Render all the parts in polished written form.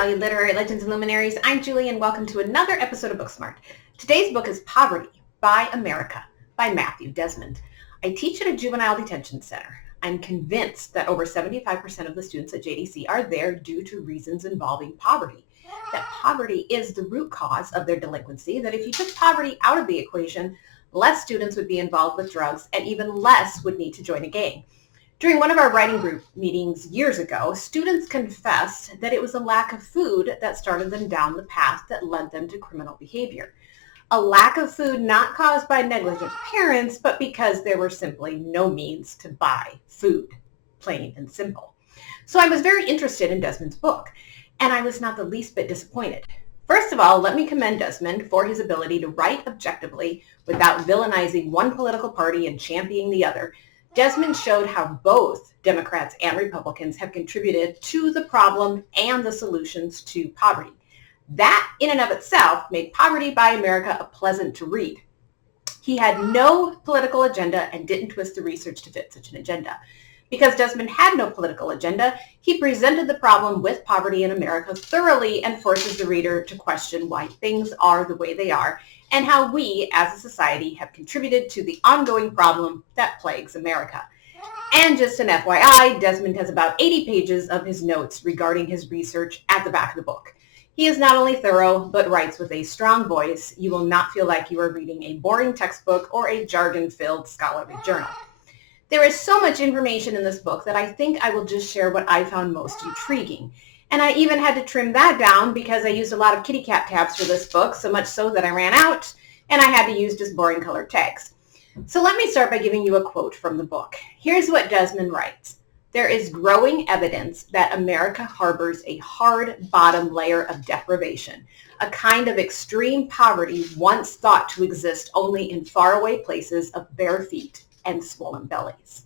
all you literary legends and luminaries. I'm Julie, and welcome to another episode of Booksmart. Today's book is Poverty by America by Matthew Desmond. I teach at a juvenile detention center. I'm convinced that over 75% of the students at JDC are there due to reasons involving poverty. That poverty is the root cause of their delinquency, that if you took poverty out of the equation, less students would be involved with drugs and even less would need to join a gang. During one of our writing group meetings years ago, students confessed that it was a lack of food that started them down the path that led them to criminal behavior. A lack of food not caused by negligent parents, but because there were simply no means to buy food, plain and simple. So I was very interested in Desmond's book, and I was not the least bit disappointed. First of all, let me commend Desmond for his ability to write objectively without villainizing one political party and championing the other. Desmond showed how both Democrats and Republicans have contributed to the problem and the solutions to poverty. That, in and of itself, made Poverty by America a pleasant to read. He had no political agenda and didn't twist the research to fit such an agenda. Because Desmond had no political agenda, he presented the problem with poverty in America thoroughly and forces the reader to question why things are the way they are and how we, as a society, have contributed to the ongoing problem that plagues America. And just an FYI, Desmond has about 80 pages of his notes regarding his research at the back of the book. He is not only thorough, but writes with a strong voice. You will not feel like you are reading a boring textbook or a jargon-filled scholarly journal. There is so much information in this book that I think I will just share what I found most intriguing. And I even had to trim that down because I used a lot of kitty cat tabs for this book, so much so that I ran out, and I had to use just boring colored tags. So let me start by giving you a quote from the book. Here's what Desmond writes. There is growing evidence that America harbors a hard bottom layer of deprivation, a kind of extreme poverty once thought to exist only in faraway places of bare feet and swollen bellies.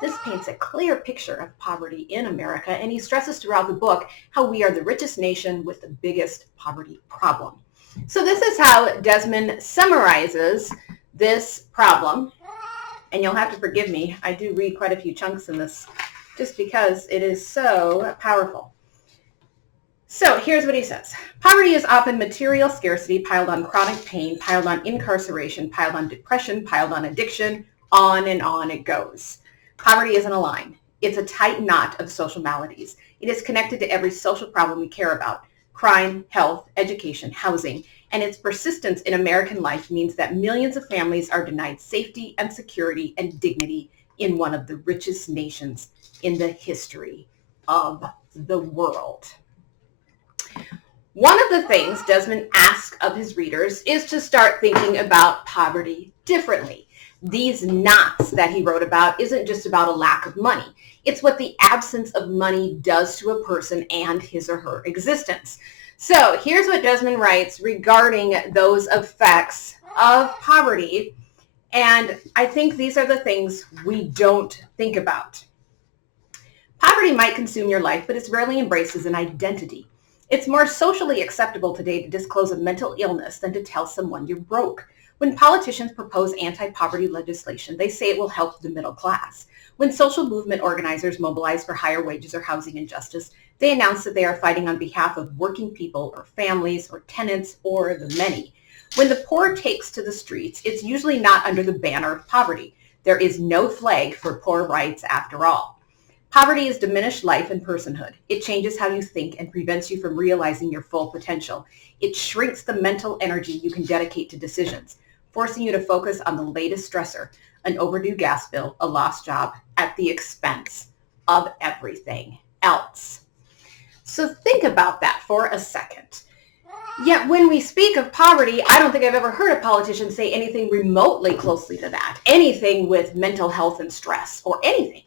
This paints a clear picture of poverty in America, and he stresses throughout the book how we are the richest nation with the biggest poverty problem. So this is how Desmond summarizes this problem, and you'll have to forgive me. I do read quite a few chunks in this just because it is so powerful. So here's what he says. Poverty is often material scarcity piled on chronic pain, piled on incarceration, piled on depression, piled on addiction, on it goes. Poverty isn't a line. It's a tight knot of social maladies. It is connected to every social problem we care about: crime, health, education, housing, and its persistence in American life means that millions of families are denied safety and security and dignity in one of the richest nations in the history of the world. One of the things Desmond asks of his readers is to start thinking about poverty differently. These knots that he wrote about isn't just about a lack of money. It's what the absence of money does to a person and his or her existence. So here's what Desmond writes regarding those effects of poverty. And I think these are the things we don't think about. Poverty might consume your life, but it's rarely embraced as an identity. It's more socially acceptable today to disclose a mental illness than to tell someone you're broke. When politicians propose anti-poverty legislation, they say it will help the middle class. When social movement organizers mobilize for higher wages or housing injustice, they announce that they are fighting on behalf of working people or families or tenants or the many. When the poor takes to the streets, it's usually not under the banner of poverty. There is no flag for poor rights after all. Poverty is diminished life and personhood. It changes how you think and prevents you from realizing your full potential. It shrinks the mental energy you can dedicate to decisions, forcing you to focus on the latest stressor, an overdue gas bill, a lost job, at the expense of everything else. So think about that for a second. Yet when we speak of poverty, I don't think I've ever heard a politician say anything remotely closely to that, anything with mental health and stress, or anything.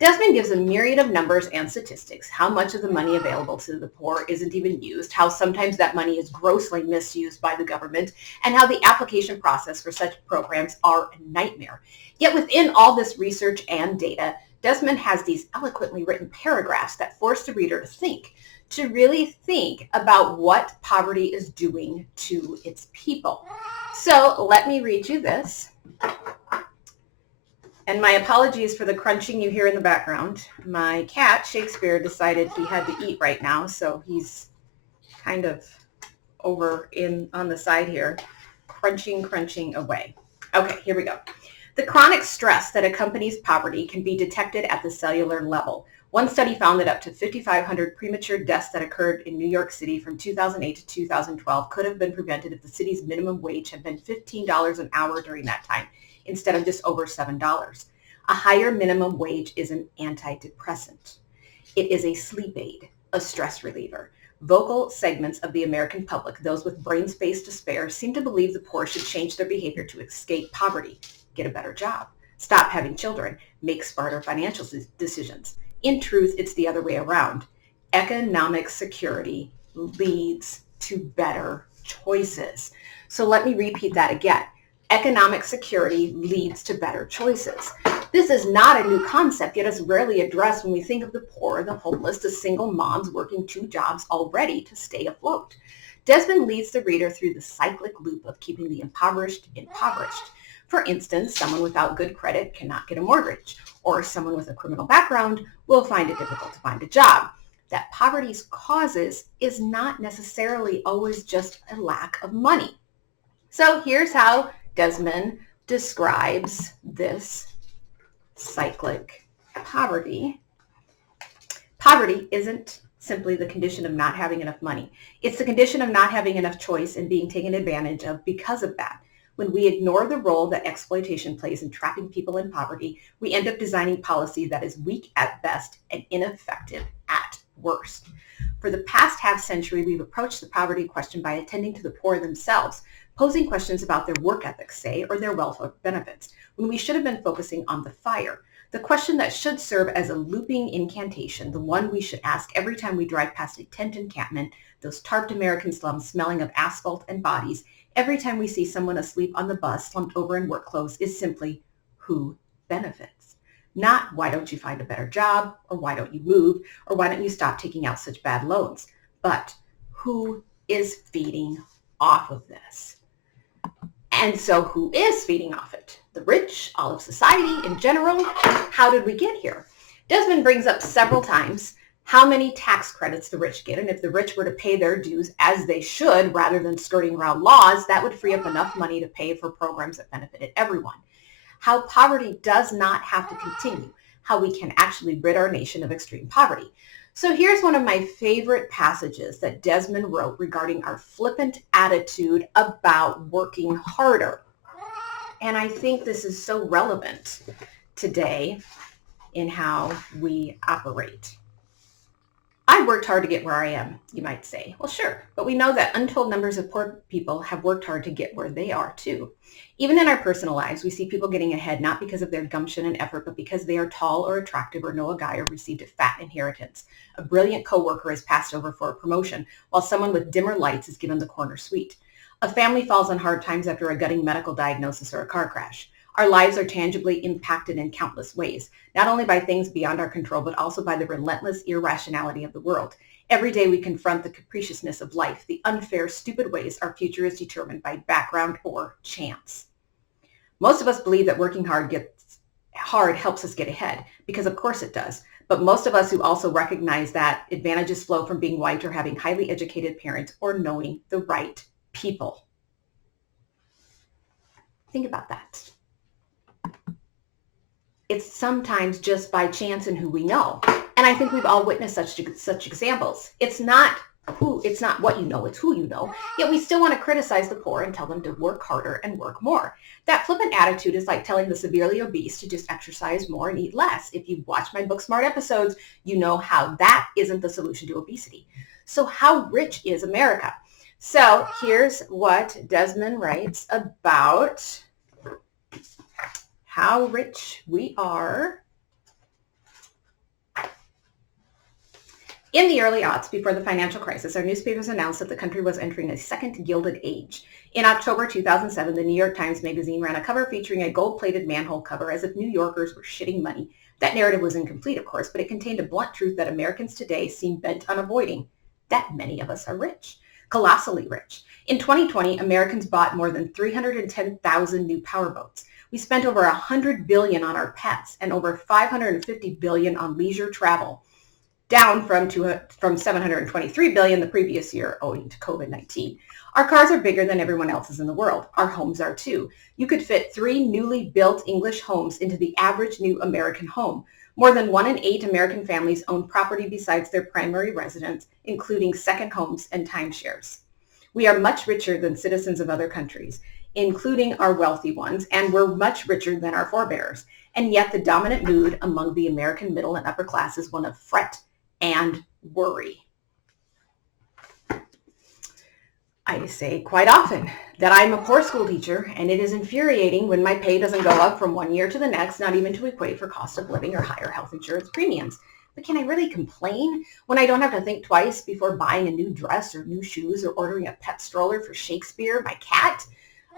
Desmond gives a myriad of numbers and statistics, how much of the money available to the poor isn't even used, how sometimes that money is grossly misused by the government, and how the application process for such programs are a nightmare. Yet within all this research and data, Desmond has these eloquently written paragraphs that force the reader to think, to really think about what poverty is doing to its people. So let me read you this. And my apologies for the crunching you hear in the background. My cat, Shakespeare, decided he had to eat right now, so he's kind of over on the side here, crunching away. Okay, here we go. The chronic stress that accompanies poverty can be detected at the cellular level. One study found that up to 5,500 premature deaths that occurred in New York City from 2008 to 2012 could have been prevented if the city's minimum wage had been $15 an hour during that time, instead of just over $7. A higher minimum wage is an antidepressant. It is a sleep aid, a stress reliever. Vocal segments of the American public, those with brain space to spare, seem to believe the poor should change their behavior to escape poverty, get a better job, stop having children, make smarter financial decisions. In truth, it's the other way around. Economic security leads to better choices. So let me repeat that again. Economic security leads to better choices. This is not a new concept, yet it's rarely addressed when we think of the poor, the homeless, the single moms working 2 jobs already to stay afloat. Desmond leads the reader through the cyclic loop of keeping the impoverished impoverished. For instance, someone without good credit cannot get a mortgage, or someone with a criminal background will find it difficult to find a job. That poverty's causes is not necessarily always just a lack of money. So here's how Desmond describes this cyclic poverty. Poverty isn't simply the condition of not having enough money. It's the condition of not having enough choice and being taken advantage of because of that. When we ignore the role that exploitation plays in trapping people in poverty, we end up designing policy that is weak at best and ineffective at worst. For the past half century, we've approached the poverty question by attending to the poor themselves, posing questions about their work ethics, say, or their welfare benefits, when we should have been focusing on the fire. The question that should serve as a looping incantation, the one we should ask every time we drive past a tent encampment, those tarped American slums smelling of asphalt and bodies, every time we see someone asleep on the bus slumped over in work clothes, is simply, who benefits? Not, why don't you find a better job, or why don't you move, or why don't you stop taking out such bad loans? But who is feeding off of this? And so who is feeding off it? The rich, all of society in general? How did we get here? Desmond brings up several times how many tax credits the rich get, and if the rich were to pay their dues as they should rather than skirting around laws, that would free up enough money to pay for programs that benefited everyone. How poverty does not have to continue, how we can actually rid our nation of extreme poverty. So here's one of my favorite passages that Desmond wrote regarding our flippant attitude about working harder. And I think this is so relevant today in how we operate. I worked hard to get where I am, you might say. Well, sure, but we know that untold numbers of poor people have worked hard to get where they are too. Even in our personal lives, we see people getting ahead not because of their gumption and effort, but because they are tall or attractive or know a guy or received a fat inheritance. A brilliant coworker is passed over for a promotion, while someone with dimmer lights is given the corner suite. A family falls on hard times after a gutting medical diagnosis or a car crash. Our lives are tangibly impacted in countless ways, not only by things beyond our control, but also by the relentless irrationality of the world. Every day we confront the capriciousness of life, the unfair, stupid ways our future is determined by background or chance. Most of us believe that working hard helps us get ahead, because of course it does. But most of us who also recognize that advantages flow from being white or having highly educated parents or knowing the right people. Think about that. It's sometimes just by chance in who we know. And I think we've all witnessed such examples. It's not what you know, it's who you know. Yet we still want to criticize the poor and tell them to work harder and work more. That flippant attitude is like telling the severely obese to just exercise more and eat less. If you've watched my Book Smart episodes, you know how that isn't the solution to obesity. So how rich is America? So here's what Desmond writes about how rich we are. In the early aughts, before the financial crisis, our newspapers announced that the country was entering a second Gilded Age. In October 2007, the New York Times Magazine ran a cover featuring a gold-plated manhole cover as if New Yorkers were shitting money. That narrative was incomplete, of course, but it contained a blunt truth that Americans today seem bent on avoiding, that many of us are rich, colossally rich. In 2020, Americans bought more than 310,000 new powerboats. We spent over $100 billion on our pets and over $550 billion on leisure travel. down from 723 billion the previous year owing to COVID-19. Our cars are bigger than everyone else's in the world. Our homes are too. You could fit 3 newly built English homes into the average new American home. More than 1 in 8 American families own property besides their primary residence, including second homes and timeshares. We are much richer than citizens of other countries, including our wealthy ones, and we're much richer than our forebears. And yet the dominant mood among the American middle and upper class is one of fret and worry. I say quite often that I'm a poor school teacher, and it is infuriating when my pay doesn't go up from one year to the next, not even to equate for cost of living or higher health insurance premiums. But can I really complain when I don't have to think twice before buying a new dress or new shoes or ordering a pet stroller for Shakespeare, my cat?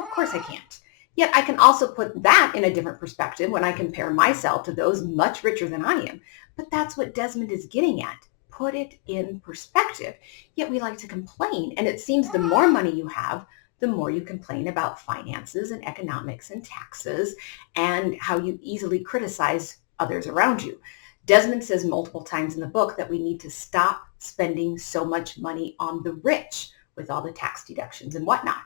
Of course I can't. Yet I can also put that in a different perspective when I compare myself to those much richer than I am. But that's what Desmond is getting at. Put it in perspective. Yet we like to complain, and it seems the more money you have, the more you complain about finances and economics and taxes and how you easily criticize others around you. Desmond says multiple times in the book that we need to stop spending so much money on the rich with all the tax deductions and whatnot.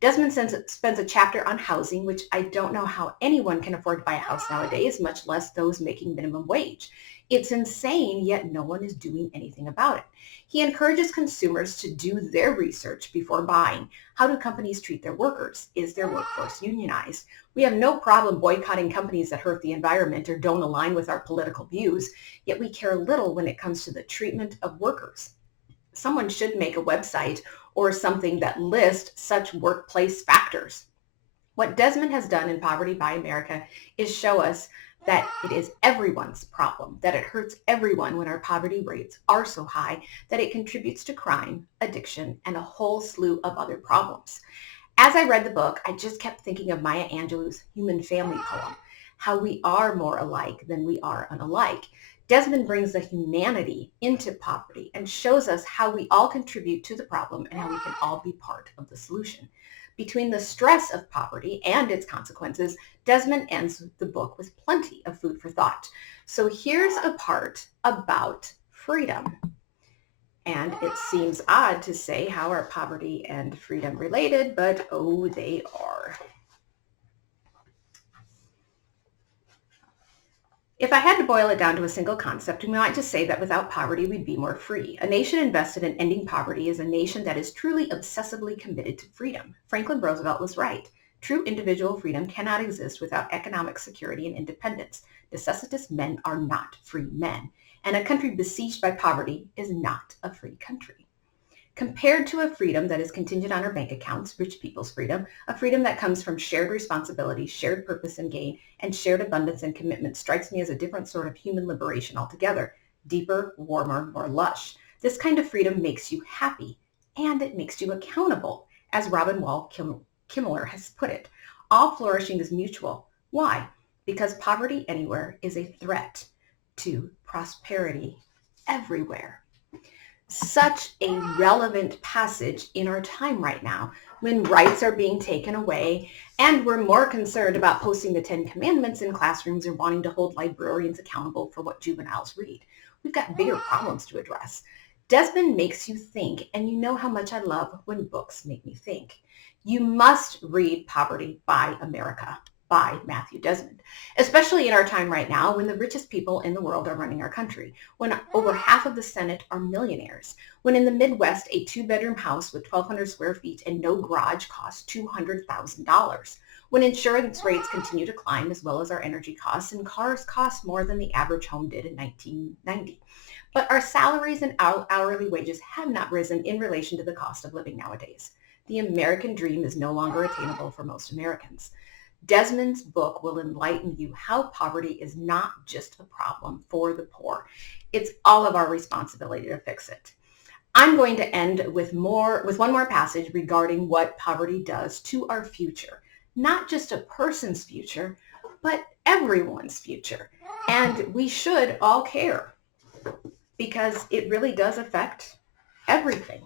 Desmond spends a chapter on housing, which I don't know how anyone can afford to buy a house nowadays, much less those making minimum wage. It's insane, yet no one is doing anything about it. He encourages consumers to do their research before buying. How do companies treat their workers? Is their workforce unionized? We have no problem boycotting companies that hurt the environment or don't align with our political views, yet we care little when it comes to the treatment of workers. Someone should make a website or something that lists such workplace factors. What Desmond has done in Poverty by America is show us that it is everyone's problem, that it hurts everyone when our poverty rates are so high that it contributes to crime, addiction, and a whole slew of other problems. As I read the book, I just kept thinking of Maya Angelou's Human Family poem, how we are more alike than we are unalike. Desmond brings the humanity into poverty and shows us how we all contribute to the problem and how we can all be part of the solution. Between the stress of poverty and its consequences, Desmond ends the book with plenty of food for thought. So here's a part about freedom. And it seems odd to say how are poverty and freedom related, but oh, they are. If I had to boil it down to a single concept, we might just say that without poverty, we'd be more free. A nation invested in ending poverty is a nation that is truly obsessively committed to freedom. Franklin Roosevelt was right. True individual freedom cannot exist without economic security and independence. Necessitous men are not free men, and a country besieged by poverty is not a free country. Compared to a freedom that is contingent on our bank accounts, rich people's freedom, a freedom that comes from shared responsibility, shared purpose and gain, and shared abundance and commitment strikes me as a different sort of human liberation altogether. Deeper, warmer, more lush. This kind of freedom makes you happy, and it makes you accountable, as Robin Wall Kimmler has put it. All flourishing is mutual. Why? Because poverty anywhere is a threat to prosperity everywhere. Such a relevant passage in our time right now when rights are being taken away and we're more concerned about posting the 10 Commandments in classrooms or wanting to hold librarians accountable for what juveniles read. We've got bigger problems to address. Desmond makes you think, and you know how much I love when books make me think. You must read Poverty by America by Matthew Desmond, especially in our time right now when the richest people in the world are running our country, when over half of the Senate are millionaires, when in the Midwest a 2-bedroom house with 1,200 square feet and no garage costs $200,000, when insurance rates continue to climb as well as our energy costs and cars cost more than the average home did in 1990. But our salaries and hourly wages have not risen in relation to the cost of living nowadays. The American dream is no longer attainable for most Americans. Desmond's book will enlighten you how poverty is not just a problem for the poor. It's all of our responsibility to fix it. I'm going to end with one more passage regarding what poverty does to our future. Not just a person's future, but everyone's future. And we should all care because it really does affect everything.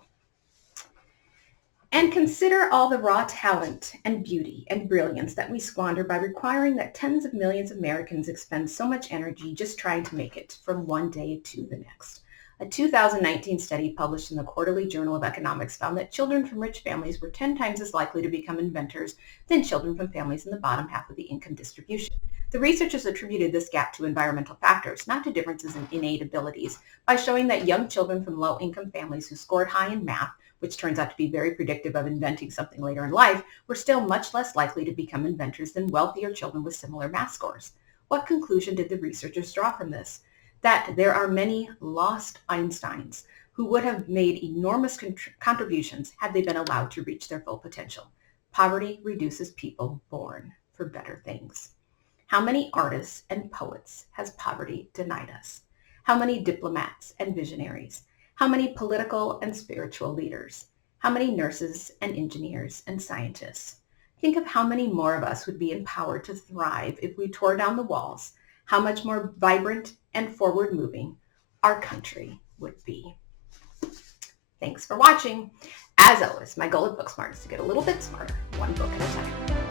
And consider all the raw talent and beauty and brilliance that we squander by requiring that tens of millions of Americans expend so much energy just trying to make it from one day to the next. A 2019 study published in the Quarterly Journal of Economics found that children from rich families were 10 times as likely to become inventors than children from families in the bottom half of the income distribution. The researchers attributed this gap to environmental factors, not to differences in innate abilities, by showing that young children from low-income families who scored high in math, which turns out to be very predictive of inventing something later in life, were still much less likely to become inventors than wealthier children with similar math scores. What conclusion did the researchers draw from this? That there are many lost Einsteins who would have made enormous contributions had they been allowed to reach their full potential. Poverty reduces people born for better things. How many artists and poets has poverty denied us? How many diplomats and visionaries? How many political and spiritual leaders? How many nurses and engineers and scientists? Think of how many more of us would be empowered to thrive if we tore down the walls, how much more vibrant and forward-moving our country would be. Thanks for watching. As always, my goal at Booksmart is to get a little bit smarter, one book at a time.